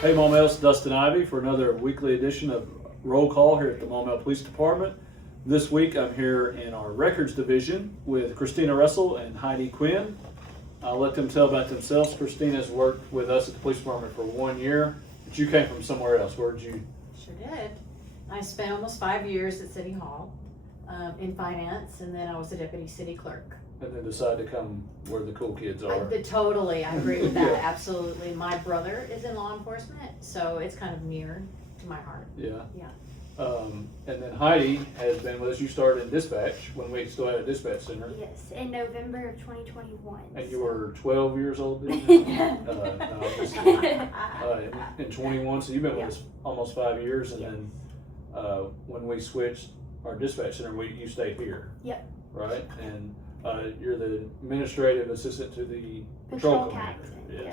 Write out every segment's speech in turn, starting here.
Hey Maumelle, it's Dustin Ivy for another weekly edition of Roll Call here at the Maumelle Police Department. This week I'm here in our records division with ChrisTina Russell and Heidi Quinn. I'll let them tell about themselves. ChrisTina's worked with us at the police department for 1 year, but you came from somewhere else. Where did you? Sure did. I spent almost 5 years at City Hall in finance, and then I was a deputy city clerk. And then decided to come where the cool kids are. Totally, I agree with that, Yeah. absolutely. My brother is in law enforcement, so it's kind of near to my heart. Yeah. Yeah. And then Heidi has been with us. You started in dispatch when we still had a dispatch center. Yes, in November of 2021. And you were 12 years old then? No, just in 21, so you've been with us almost 5 years, and then when we switched our dispatch center, you stayed here. Yep. Right? And you're the administrative assistant to the patrol commander. captain.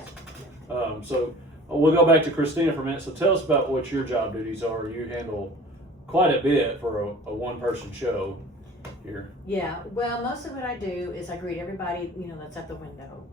Yes. So we'll go back to ChrisTina for a minute. So tell us about what your job duties are. You handle quite a bit for a one-person show here. Yeah, well, most of what I do is I greet everybody, that's at the window.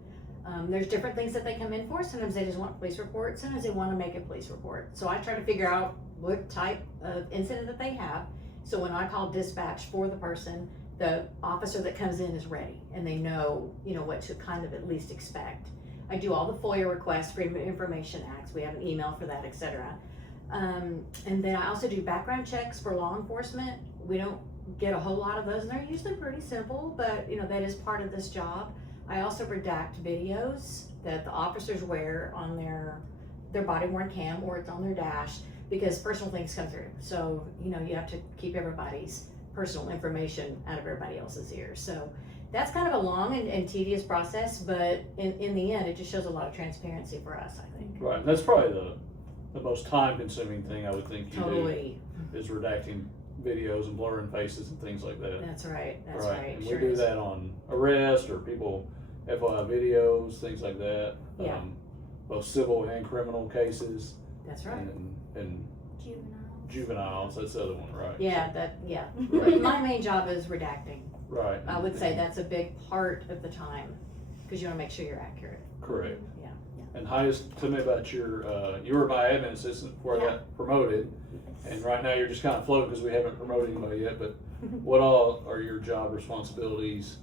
There's different things that they come in for. Sometimes they just want a police report. Sometimes they want to make a police report. So I try to figure out what type of incident that they have. So when I call dispatch for the person, the officer that comes in is ready and they know, what to kind of at least expect. I do all the FOIA requests, Freedom of Information Acts. We have an email for that, etc. And then I also do background checks for law enforcement. We don't get a whole lot of those, and they're usually pretty simple, but that is part of this job. I also redact videos that the officers wear on their body worn cam, or it's on their dash, because personal things come through. So, you have to keep everybody's personal information out of everybody else's ears. So that's kind of a long and tedious process, but in the end, it just shows a lot of transparency for us, I think. Right, and that's probably the most time-consuming thing I would think you Totally. do, is redacting videos and blurring faces and things like that. That's right, that's right. And Sure we do is. that on arrest or people FOI videos, things like that. Yeah. Both civil and criminal cases. That's right. And juveniles, that's the other one, right? Yeah, my main job is redacting. Right. I would say that's a big part of the time, because you want to make sure you're accurate. Correct. Yeah. And Heidi, tell me about you were my admin assistant before I got promoted, and right now you're just kind of floating because we haven't promoted anybody yet, but what all are your job responsibilities?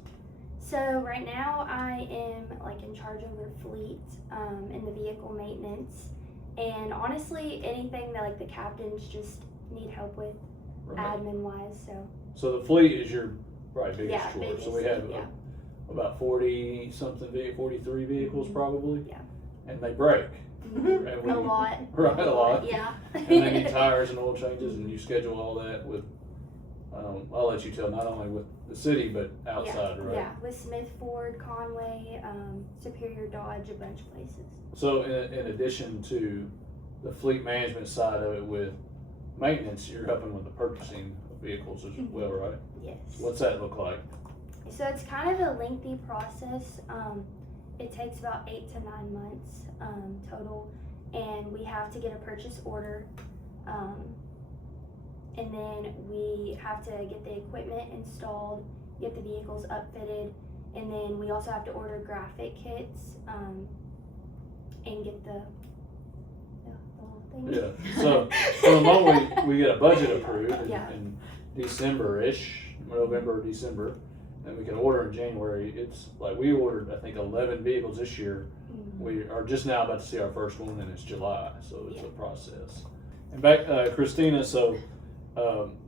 So right now I am in charge of their fleet and the vehicle maintenance, and honestly anything that the captains just need help with admin wise. So the fleet is your biggest chore. biggest, So we have about 40 something, 43 vehicles probably. Yeah. And they break. Mm-hmm. And A lot. Right, a lot. Yeah. And they need tires and oil changes, and you schedule all that with, I'll let you tell, not only with the city, but outside, right? Yeah, with Smith Ford, Conway, Superior Dodge, a bunch of places. So in addition to the fleet management side of it with maintenance, you're helping with the purchasing of vehicles as well, right? Yes. What's that look like? So it's kind of a lengthy process. It takes about 8 to 9 months total, and we have to get a purchase order, and then we have to get the equipment installed, get the vehicles upfitted, and then we also have to order graphic kits and get the whole thing. Yeah. So from the moment we get a budget approved in December-ish, November or December, and we can order in January, it's we ordered, I think, 11 vehicles this year. Mm-hmm. We are just now about to see our first one, and it's July, so it's a process. And back, ChrisTina, so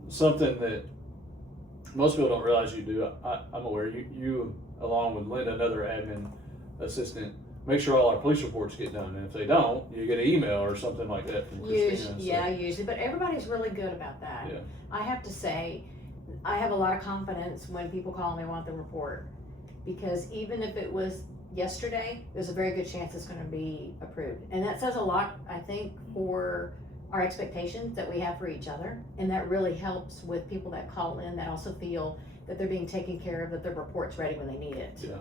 something that most people don't realize you do, I'm aware, you along with Linda, another admin assistant, make sure all our police reports get done, and if they don't, you get an email or something like that from ChrisTina. Usually, but everybody's really good about that. Yeah. I have to say, I have a lot of confidence when people call and they want the report, because even if it was yesterday, there's a very good chance it's going to be approved, and that says a lot, I think, for our expectations that we have for each other, and that really helps with people that call in that also feel that they're being taken care of, that their report's ready when they need it. Yeah.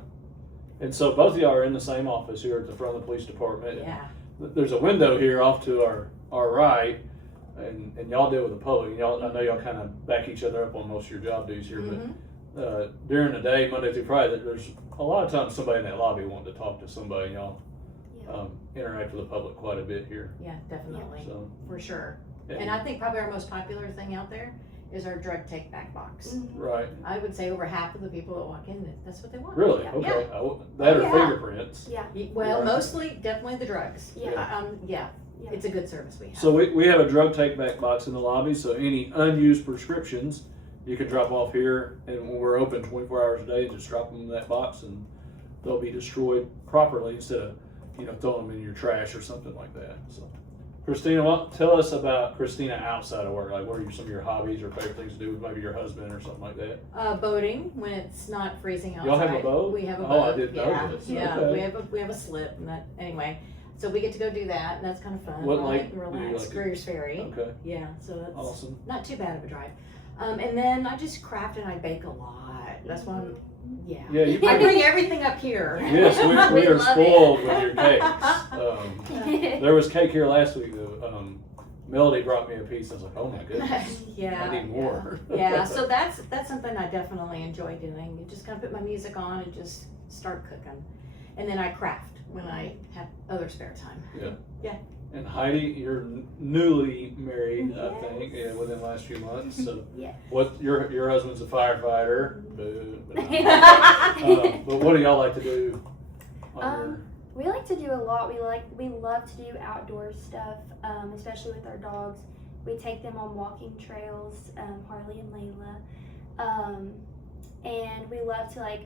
And so both of y'all are in the same office here at the front of the police department. Yeah. There's a window here off to our right, and y'all deal with the public. I know y'all kind of back each other up on most of your job duties here, but during the day, Monday through Friday, there's a lot of times somebody in that lobby wanting to talk to somebody, and y'all interact with the public quite a bit here. Yeah, definitely, So, for sure. And I think probably our most popular thing out there is our drug take back box. right. I would say over half of the people that walk in, that's what they want. Really? Yeah. Okay. That or yeah. fingerprints. Yeah. Well, Yeah. mostly, definitely the drugs. Yeah. Yeah, Yeah. it's a good service we have. So we have a drug take back box in the lobby, so any unused prescriptions you can drop off here, and when we're open 24 hours a day, just drop them in that box and they'll be destroyed properly instead of, throwing them in your trash or something like that. So, ChrisTina, tell us about ChrisTina outside of work. Like, what are some of your hobbies or favorite things to do with maybe your husband or something like that? Boating when it's not freezing outside. Y'all have a boat? We have a boat. Oh, I didn't know yeah. this. Yeah, Okay. we have a slip, and that anyway. So we get to go do that, and that's kind of fun. What Light lake and do you relax. like to- Greer's Ferry. Okay. Yeah, so that's Awesome. not too bad of a drive. And then I just craft and I bake a lot. That's why I'm, yeah. Yeah, you I bring- bring everything up here. Yes, we are love spoiled it. with your cakes. There was cake here last week though. Melody brought me a piece. I was like, oh my goodness, Yeah. I need more. Yeah, so that's something I definitely enjoy doing. You just kind of put my music on and just start cooking. And then I craft when I have other spare time. And Heidi, you're newly married, I Yes. think, within the last few months. So, Yes. what your husband's a firefighter, boo. But what do y'all like to do? We like to do a lot. We love to do outdoor stuff, especially with our dogs. We take them on walking trails, Harley and Layla, and we love to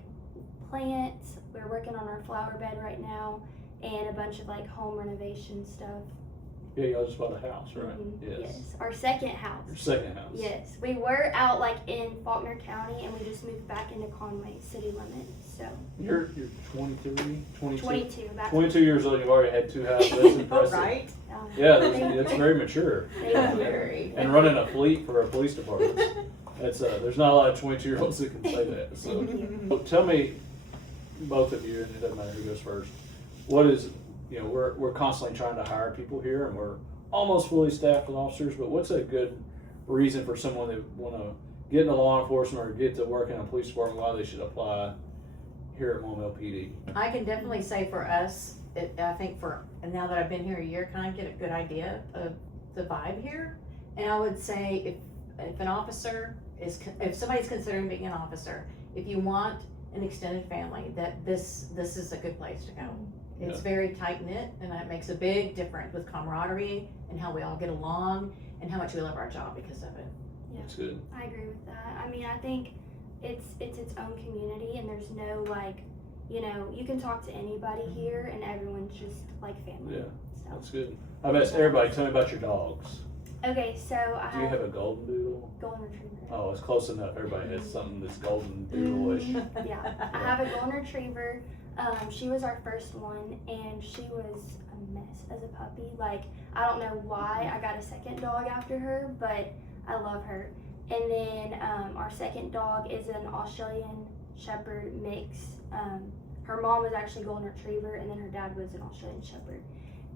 plant. We're working on our flower bed right now, and a bunch of home renovation stuff. Yeah, y'all just bought a house, right? Mhm. Yes. Our second house. Your second house. Yes, we were out in Faulkner County, and we just moved back into Conway city limits. So You're 23, 22? 22. About 22 years old. You've already had two houses. That's Oh, impressive. right? Yeah, Thank that's you. very mature. Thank you. Very. And running a fleet for a police department. That's there's not a lot of 22-year-olds that can say that. So, Thank tell me, both of you, and it doesn't matter who goes first. What is, we're constantly trying to hire people here, and we're almost fully staffed with officers. But what's a good reason for someone that want to get into law enforcement or get to work in a police department why they should apply here at Maumelle PD? I can definitely say for us, I think and now that I've been here a year, kind of get a good idea of the vibe here. And I would say if an officer if somebody's considering being an officer, if you want an extended family, that this is a good place to go. It's very tight knit, and that makes a big difference with camaraderie and how we all get along and how much we love our job because of it. That's good. I agree with that. I mean, I think it's its own community, and there's no you can talk to anybody here, and everyone's just like family. Yeah, So. that's good. I've asked everybody, tell me about your dogs. Okay, so I Do you have a golden doodle? golden retriever. Oh, it's close enough. Everybody has something that's golden doodle-ish. Yeah, I have a golden retriever. She was our first one, and she was a mess as a puppy. I don't know why I got a second dog after her, but I love her. And then our second dog is an Australian Shepherd mix. Her mom was actually a golden retriever, and then her dad was an Australian Shepherd.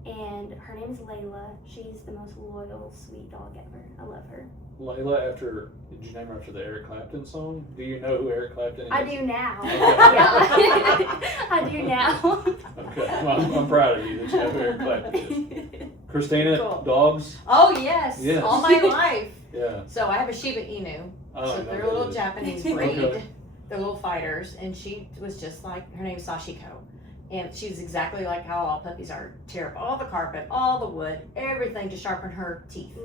And her name's Layla. She's the most loyal, sweet dog ever. I love her. Layla, did you name her after the Eric Clapton song? Do you know who Eric Clapton is? I do now. Okay. Yeah. I do now. Okay, well, I'm proud of you that you know who Eric Clapton is. ChrisTina, Cool. dogs? Oh yes, Yes. all my life. Yeah. So I have a Shiba Inu. I So don't know they're a who little that is. Japanese breed. Okay. They're little fighters, and she was just like, her name's Sashiko. And she was exactly like how all puppies are. Tear up all the carpet, all the wood, everything to sharpen her teeth.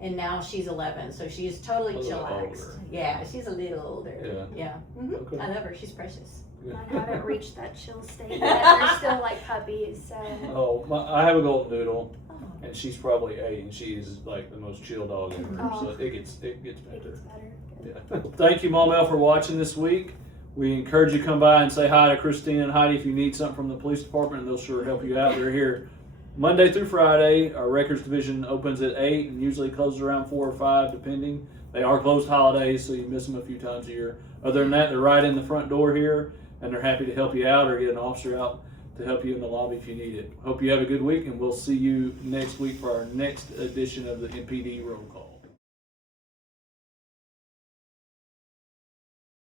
And now she's 11, so she's totally A little chillaxed. older. Yeah, she's a little older. Yeah. Okay. I love her. She's precious. Mine haven't reached that chill state yet. They're still like puppies, so. Oh, I have a golden doodle, and she's probably 8, and she's like the most chill dog ever. Oh. So it gets It better. gets better. Yeah. Thank you, Maumelle, for watching this week. We encourage you to come by and say hi to ChrisTina and Heidi if you need something from the police department, and they'll sure help you out. They're here Monday through Friday. Our records division opens at 8 and usually closes around 4 or 5, depending. They are closed holidays, so you miss them a few times a year. Other than that, they're right in the front door here, and they're happy to help you out or get an officer out to help you in the lobby if you need it. Hope you have a good week, and we'll see you next week for our next edition of the MPD Roll Call.